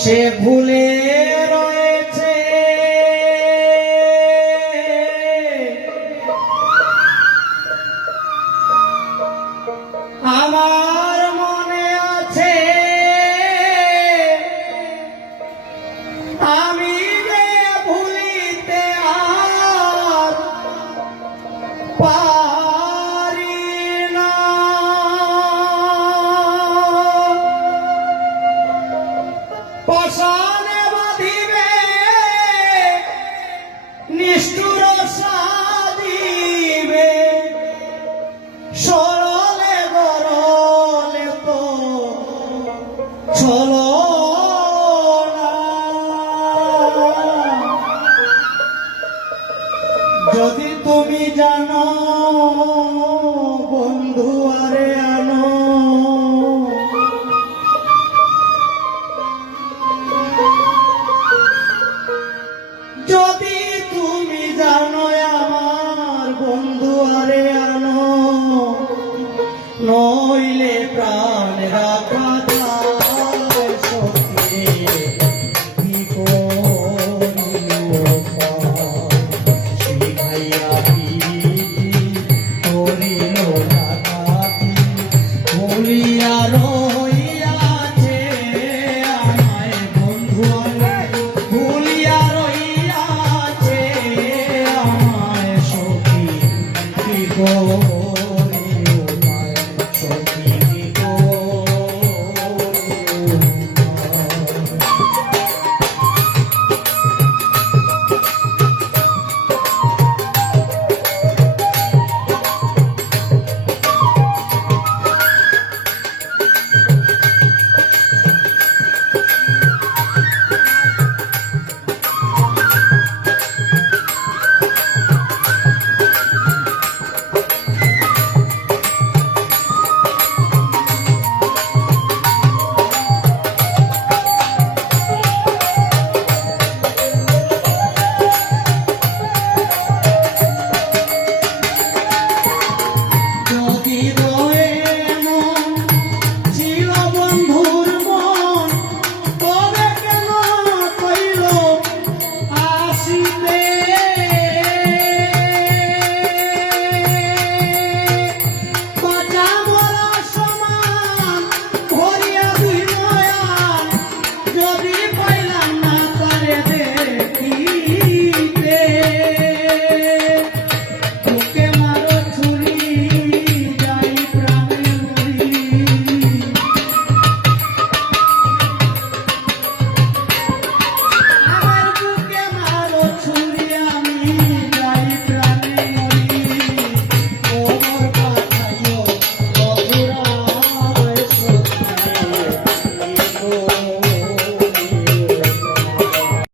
সে ভুলে மாமா ya know. বলিয়া রইয়াছে